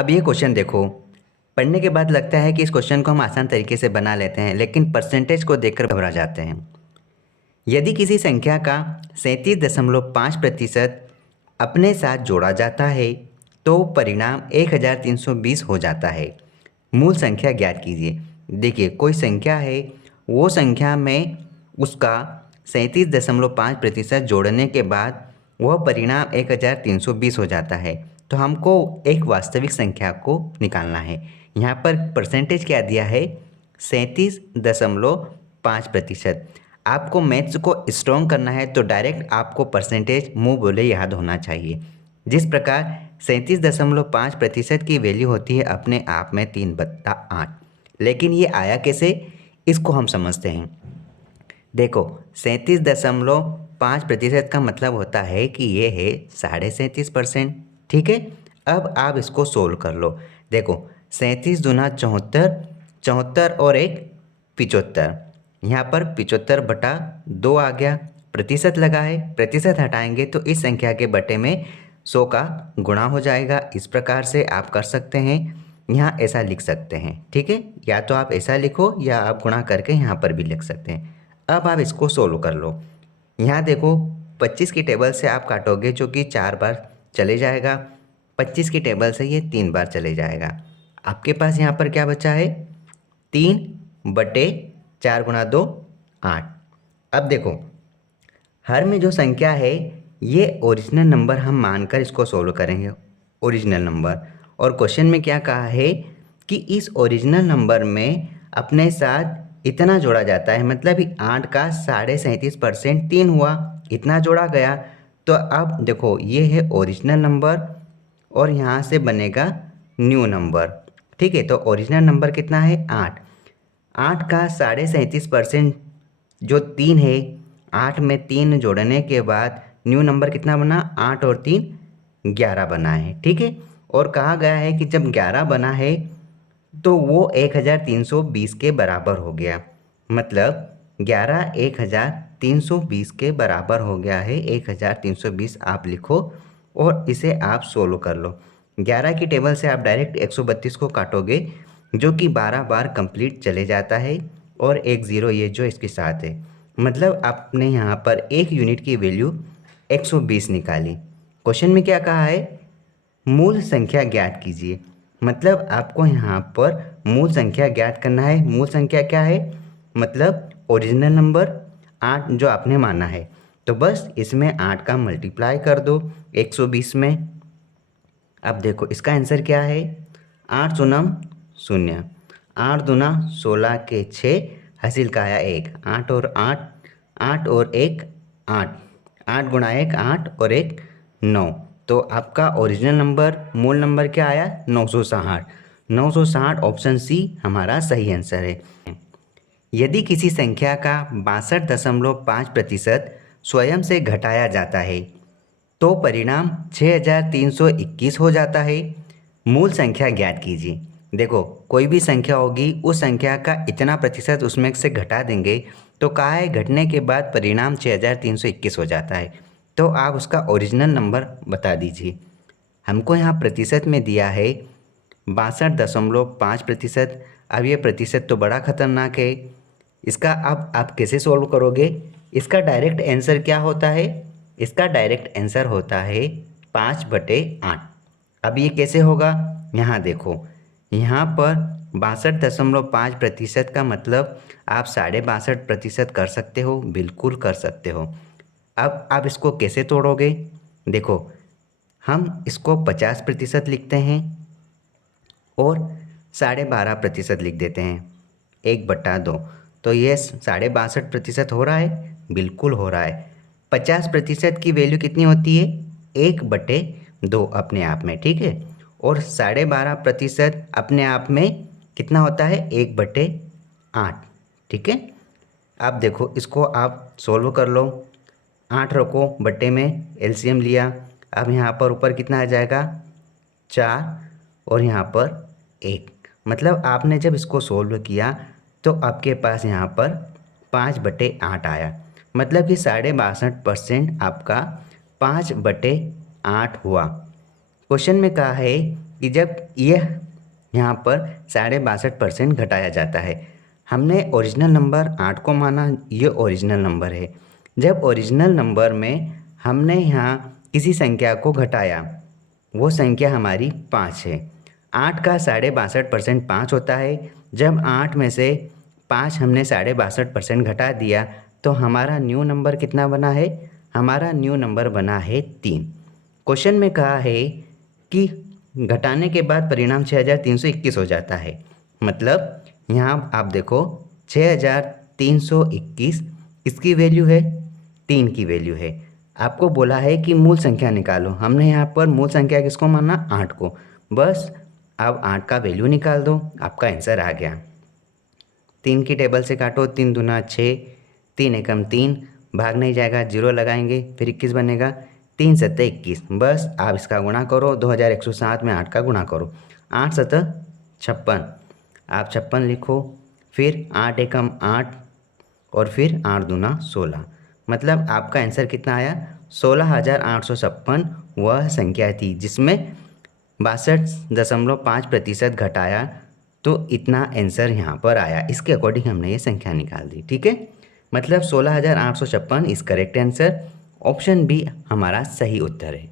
अब ये क्वेश्चन देखो, पढ़ने के बाद लगता है कि इस क्वेश्चन को हम आसान तरीके से बना लेते हैं, लेकिन परसेंटेज को देखकर घबरा जाते हैं। यदि किसी संख्या का 37.5% अपने साथ जोड़ा जाता है तो परिणाम 1320 हो जाता है। मूल संख्या ज्ञात कीजिए। देखिए, कोई संख्या है, वो संख्या में उसका 37.5% जोड़ने के बाद वह परिणाम 1320 हो जाता है। तो हमको एक वास्तविक संख्या को निकालना है। यहाँ पर परसेंटेज क्या दिया है? 37.5%। आपको मैथ्स को स्ट्रॉन्ग करना है तो डायरेक्ट आपको परसेंटेज मुंह बोले याद होना चाहिए। जिस प्रकार 37.5% की वैल्यू होती है अपने आप में 3/8। लेकिन ये आया कैसे, इसको हम समझते हैं। देखो, 37.5% का मतलब होता है कि ये है 37.5%। ठीक है, अब आप इसको सोल्व कर लो। देखो, 37 दूना 74, 74 और 1 75। यहाँ पर 75/2 आ गया, प्रतिशत लगा है, प्रतिशत हटाएंगे तो इस संख्या के बटे में 100 का गुणा हो जाएगा। इस प्रकार से आप कर सकते हैं, यहाँ ऐसा लिख सकते हैं। ठीक है, या तो आप ऐसा लिखो या आप गुणा करके यहाँ पर भी लिख सकते हैं। अब आप इसको सोल्व कर लो। यहाँ देखो, 25 की टेबल से आप काटोगे जो कि 4 बार चले जाएगा, 25 की टेबल से ये 3 बार चले जाएगा। आपके पास यहाँ पर क्या बचा है? 3/4 गुणा 2 8। अब देखो, हर में जो संख्या है ये ओरिजिनल नंबर हम मानकर इसको सोल्व करेंगे, ओरिजिनल नंबर। और क्वेश्चन में क्या कहा है कि इस ओरिजिनल नंबर में अपने साथ इतना जोड़ा जाता है, मतलब 8 का 37.5% 3 हुआ, इतना जोड़ा गया। तो अब देखो, ये है ओरिजिनल नंबर और यहाँ से बनेगा न्यू नंबर। ठीक है, तो ओरिजिनल नंबर कितना है? 8। 8 का 37.5% जो 3 है, 8 में 3 जोड़ने के बाद न्यू नंबर कितना बना? 8 और 3 11 बना है। ठीक है, और कहा गया है कि जब 11 बना है तो वो 1320 के बराबर हो गया। मतलब 11 1320 के बराबर हो गया है। 1320 आप लिखो और इसे आप सोल्व कर लो। 11 की टेबल से आप डायरेक्ट 132 को काटोगे जो कि 12 बार कंप्लीट चले जाता है, और एक ज़ीरो ये जो इसके साथ है। मतलब आपने यहाँ पर एक यूनिट की वैल्यू 120 निकाली। क्वेश्चन में क्या कहा है? मूल संख्या ज्ञात कीजिए। मतलब आपको यहाँ पर मूल संख्या ज्ञात करना है। मूल संख्या क्या है? मतलब ओरिजिनल नंबर 8 जो आपने माना है, तो बस इसमें 8 का मल्टीप्लाई कर दो 120 में। अब देखो, इसका आंसर क्या है? 8 शून्यम 0, 8 दूना 16 के 6, हासिल का आया 1। 8 और 8, 8 और 1 8, 8 गुणा 1 8 और 1 9। तो आपका ओरिजिनल नंबर, मूल नंबर क्या आया? 960। 960 ऑप्शन सी हमारा सही आंसर है। यदि किसी संख्या का 62.5% स्वयं से घटाया जाता है तो परिणाम 6321 हो जाता है। मूल संख्या ज्ञात कीजिए। देखो, कोई भी संख्या होगी, उस संख्या का इतना प्रतिशत उसमें से घटा देंगे तो कहा है घटने के बाद परिणाम 6321 हो जाता है। तो आप उसका ओरिजिनल नंबर बता दीजिए। हमको यहाँ प्रतिशत में दिया है 62.5%। अब ये प्रतिशत तो बड़ा खतरनाक है। इसका अब आप कैसे सोल्व करोगे? इसका डायरेक्ट आंसर क्या होता है? इसका डायरेक्ट आंसर होता है 5/8। अब ये कैसे होगा? यहाँ देखो, यहाँ पर 62.5% का मतलब आप 62.5% कर सकते हो, बिल्कुल कर सकते हो। अब आप इसको कैसे तोड़ोगे? देखो, हम इसको 50% लिखते हैं और 12.5% लिख देते हैं, 1/2। तो ये 62.5% हो रहा है, बिल्कुल हो रहा है। 50% की वैल्यू कितनी होती है? 1/2 अपने आप में। ठीक है, और 12.5% अपने आप में कितना होता है? 1/8। ठीक है, अब देखो, इसको आप सोल्व कर लो। 8 रखो बट्टे में, एलसीएम लिया। अब यहाँ पर ऊपर कितना आ जाएगा? 4 और यहाँ पर 1। मतलब आपने जब इसको सोल्व किया तो आपके पास यहाँ पर 5/8 आया। मतलब कि 62.5% आपका 5/8 हुआ। क्वेश्चन में कहा है जब ये यहाँ पर 62.5% घटाया जाता है। हमने ओरिजिनल नंबर 8 को माना, ये ओरिजिनल नंबर है। जब ओरिजिनल नंबर में हमने यहाँ किसी संख्या को घटाया, वो संख्या हमारी 5 है। 8 का 62.5% 5 होता है। जब 8 में से 5 हमने 62.5% घटा दिया तो हमारा न्यू नंबर कितना बना है? हमारा न्यू नंबर बना है 3। क्वेश्चन में कहा है कि घटाने के बाद परिणाम 6321 हो जाता है। मतलब यहाँ आप देखो 6321 इसकी वैल्यू है, 3 की वैल्यू है। आपको बोला है कि मूल संख्या निकालो। हमने यहाँ पर मूल संख्या किसको माना? 8 को। बस अब 8 का वैल्यू निकाल दो, आपका आंसर आ गया। 3 की टेबल से काटो, 3 दूना 6, 3 एकम 3, भाग नहीं जाएगा, 0 लगाएंगे, फिर 21 बनेगा, 3 सत्ते 21। बस आप इसका गुणा करो, 2107 में 8 का गुणा करो, 8 सत्ते 56, आप 56 लिखो, फिर 8 एकम 8 और फिर 8 दूना 16। मतलब आपका आंसर कितना आया? 16,856 वह संख्या थी जिसमें 62.5% घटाया, तो इतना आंसर यहाँ पर आया। इसके अकॉर्डिंग हमने ये संख्या निकाल दी। ठीक है, मतलब 16,856 इस करेक्ट आंसर। ऑप्शन बी हमारा सही उत्तर है।